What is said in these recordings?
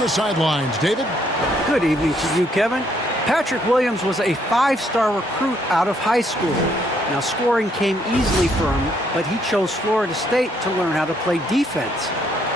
on the sidelines. David? Good evening to you, Kevin. Patrick Williams was a 5-star recruit out of high school. Now, scoring came easily for him, but he chose Florida State to learn how to play defense.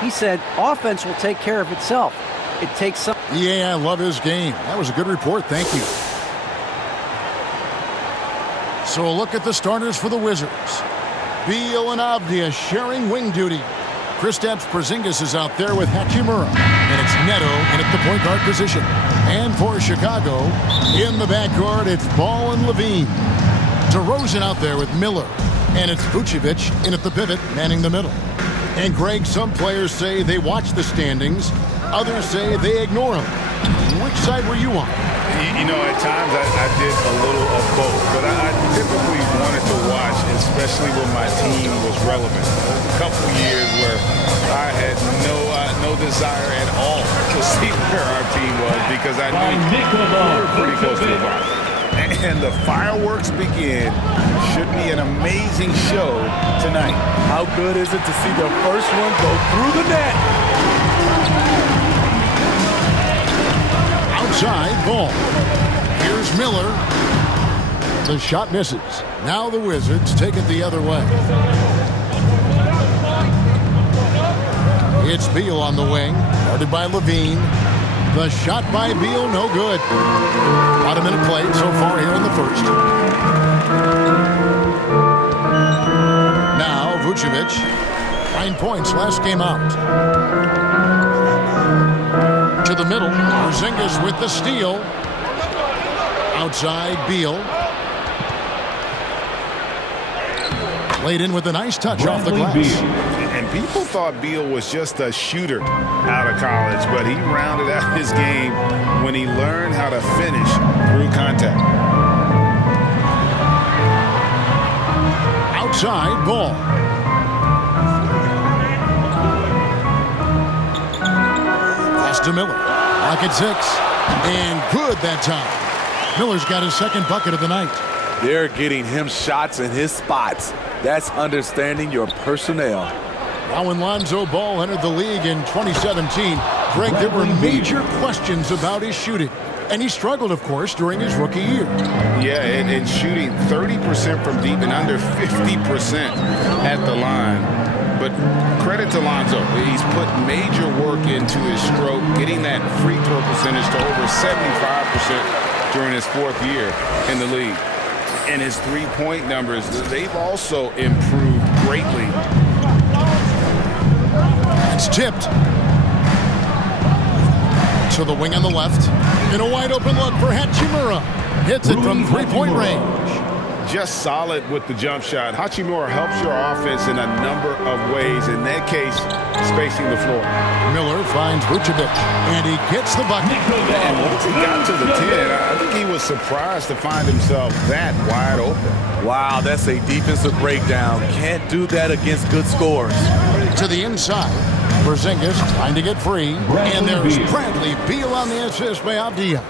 He said, offense will take care of itself. It takes some... Yeah, I love his game. That was a good report. Thank you. So a look at the starters for the Wizards. Beal and Avdia sharing wing duty. Kristaps Porzingis is out there with Hachimura. And it's Neto in at the point guard position. And for Chicago, in the backcourt, it's Ball and Levine. DeRozan out there with Miller. And it's Vucevic in at the pivot, manning the middle. And Greg, some players say they watch the standings. Others say they ignore them. Which side were you on? You know, at times I did a little of both, but I typically wanted to watch, especially when my team was relevant. A couple years where I had no desire at all to see where our team was because I knew we were pretty close to the bottom. And the fireworks begin. Should be an amazing show tonight. How good is it to see the first one go through the net? Outside ball. Here's Miller. The shot misses. Now the Wizards take it the other way. It's Beal on the wing, guarded by Levine. The shot by Beal, no good. About a minute played so far here in the first. Now Vucevic, 9 points last game out. To the middle, Porzingis with the steal. Outside, Beal. Laid in with a nice touch off the glass. And people thought Beal was just a shooter out of college, but he rounded out his game when he learned how to finish through contact. Outside, Ball. Pass to Miller. Lock at 6. And good that time. Miller's got his second bucket of the night. They're getting him shots in his spots. That's understanding your personnel. Now when Lonzo Ball entered the league in 2017, Greg, there were major questions about his shooting. And he struggled, of course, during his rookie year. Yeah, and shooting 30% from deep and under 50% at the line. But credit to Lonzo. He's put major work into his stroke, getting that free throw percentage to over 75% during his 4th year in the league. And his three-point numbers, they've also improved greatly. It's tipped. To the wing on the left. In a wide-open look for Hachimura. Hits it from three-point range. Just solid with the jump shot. Hachimura helps your offense in a number of ways. In that case, spacing the floor. Miller finds Vucevic, and he gets the bucket. And once he got to the 10, I think he was surprised to find himself that wide open. Wow, that's a defensive breakdown. Can't do that against good scores. To the inside. Porzingis trying to get free. And there's Bradley Beal on the assist by Avdia.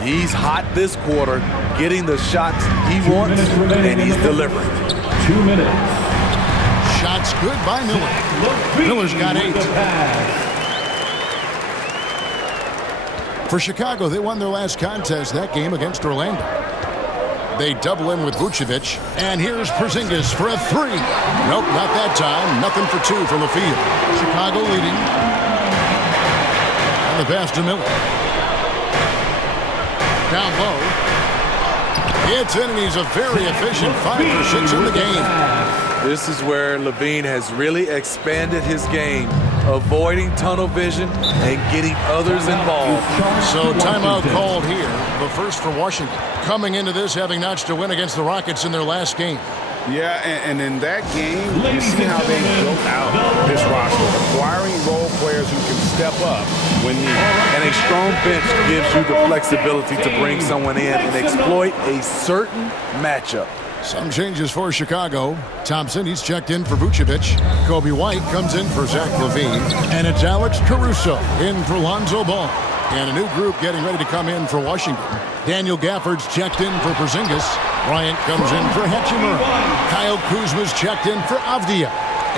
He's hot this quarter, getting the shots he wants, and he's delivering. 2 minutes. Shots good by Miller. Miller's got 8. For Chicago, they won their last contest that game against Orlando. They double in with Vucevic, and here's Porzingis for a 3. Nope, not that time. Nothing for 2 from the field. Chicago leading. And the pass to Miller. Down low. It's in, and he's a very efficient 5 for 6 in the game. This is where Levine has really expanded his game, avoiding tunnel vision and getting others involved. So timeout called here, the first for Washington. Coming into this having notched a win against the Rockets in their last game. Yeah, and in that game, you see how they built out this roster, acquiring role players who can step up when needed. And a strong bench gives you the flexibility to bring someone in and exploit a certain matchup. Some changes for Chicago. Thompson, he's checked in for Vucevic. Kobe White comes in for Zach LaVine. And it's Alex Caruso in for Lonzo Ball. And a new group getting ready to come in for Washington. Daniel Gafford's checked in for Porzingis. Bryant comes in for Hachimura. Kyle Kuzma's checked in for Avdia.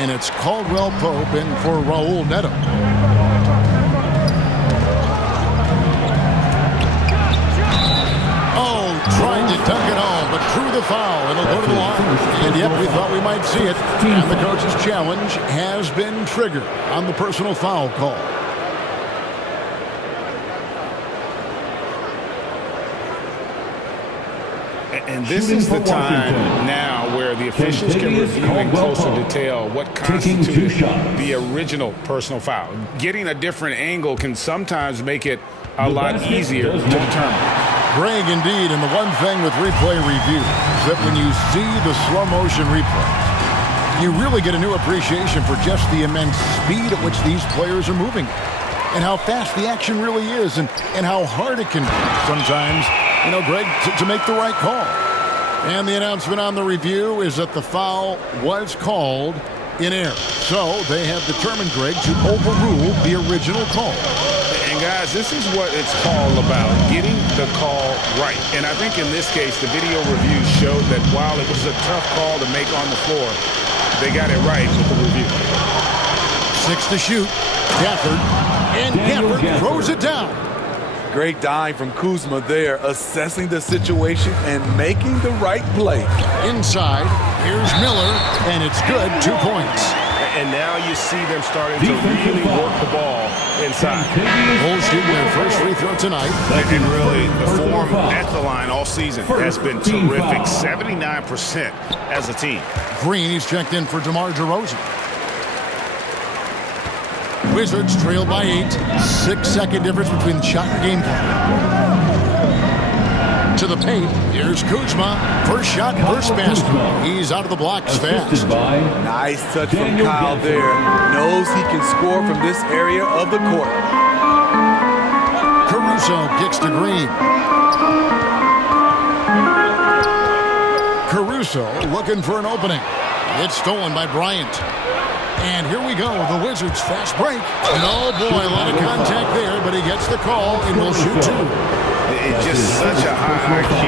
And it's Caldwell Pope in for Raul Neto. see it. And the coach's challenge has been triggered on the personal foul call. And this is the time now where the officials can review in closer detail what constitutes the original personal foul. Getting a different angle can sometimes make it a lot easier to determine. Greg, indeed, and the one thing with replay review is that when you see the slow motion replays, you really get a new appreciation for just the immense speed at which these players are moving and how fast the action really is and how hard it can be sometimes, you know, Greg, to make the right call. And the announcement on the review is that the foul was called in error. So they have determined, Greg, to overrule the original call. And guys, this is what it's all about, getting the call right. And I think in this case, the video review showed that while it was a tough call to make on the floor, they got it right with the review. 6 to shoot. Gafford. And Gafford throws it down. Great dime from Kuzma there, assessing the situation and making the right play. Inside, here's Miller, and it's good, 2 points. And now you see them starting to really work the ball inside. Bulls shooting their first free throw tonight. And really, the form at the line all season has been terrific. 79% as a team. Green, he's checked in for DeMar DeRozan. Wizards trail by 8. 6-second difference between the shot and game plan. To the paint. Here's Kuzma. First shot, first basket. He's out of the blocks fast. Nice touch from Kyle there. Knows he can score from this area of the court. Caruso kicks to Green. Caruso looking for an opening. It's stolen by Bryant. And here we go, the Wizards fast break. And oh boy, a lot of contact there, but he gets the call and will shoot 2. It's just such a high IQ.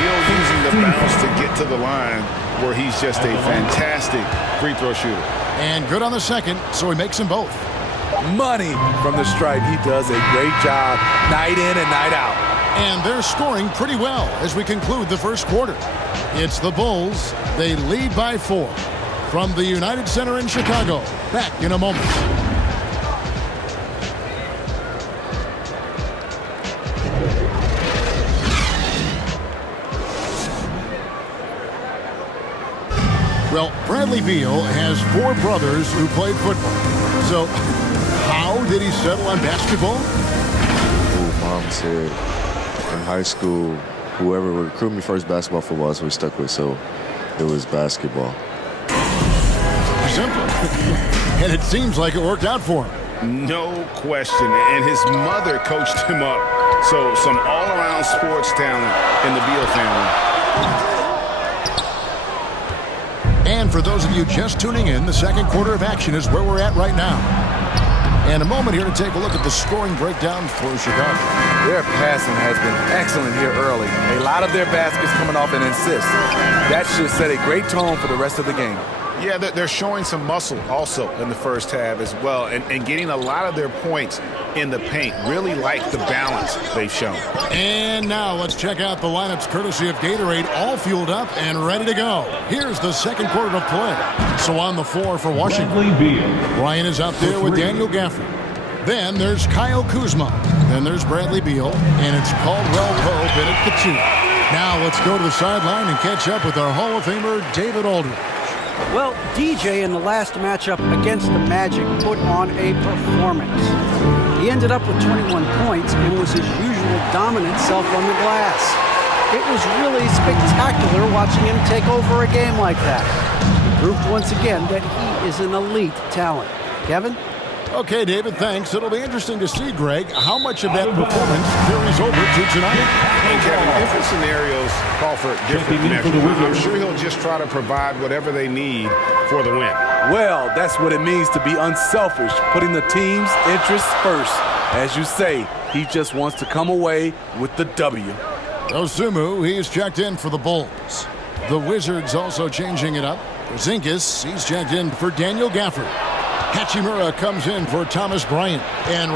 Beal using the bounce to get to the line where he's just a fantastic free throw shooter. And good on the second, so he makes them both. Money from the stripe. He does a great job night in and night out. And they're scoring pretty well as we conclude the first quarter. It's the Bulls. They lead by 4. From the United Center in Chicago. Back in a moment. Well, Bradley Beal has 4 brothers who played football. So, how did he settle on basketball? Mom said in high school, whoever would recruit me first, basketball, football, that's what we stuck with. So, it was basketball. Simple. And it seems like it worked out for him. No question. And his mother coached him up. So some all-around sports talent in the Beal family. And for those of you just tuning in, the second quarter of action is where we're at right now. And a moment here to take a look at the scoring breakdown for Chicago. Their passing has been excellent here early. A lot of their baskets coming off an assist. That should set a great tone for the rest of the game. Yeah, they're showing some muscle also in the first half as well, and getting a lot of their points in the paint. Really like the balance they've shown. And now let's check out the lineups courtesy of Gatorade, all fueled up and ready to go. Here's the second quarter of play. So on the floor for Washington, Ryan is out there with Daniel Gafford. Then there's Kyle Kuzma. Then there's Bradley Beal, and it's Caldwell Pope in at the 2. Now let's go to the sideline and catch up with our Hall of Famer, David Aldridge. Well, DJ in the last matchup against the Magic put on a performance. He ended up with 21 points and was his usual dominant self on the glass. It was really spectacular watching him take over a game like that. He proved once again that he is an elite talent. Kevin? Okay, David, thanks. It'll be interesting to see, Greg, how much of that performance carries over to tonight. And Kevin, different scenarios call for different measures. I'm sure he'll just try to provide whatever they need for the win. Well, that's what it means to be unselfish, putting the team's interests first. As you say, he just wants to come away with the W. Osumu, he's checked in for the Bulls. The Wizards also changing it up. Porzingis, he's checked in for Daniel Gafford. Hachimura comes in for Thomas Bryant. And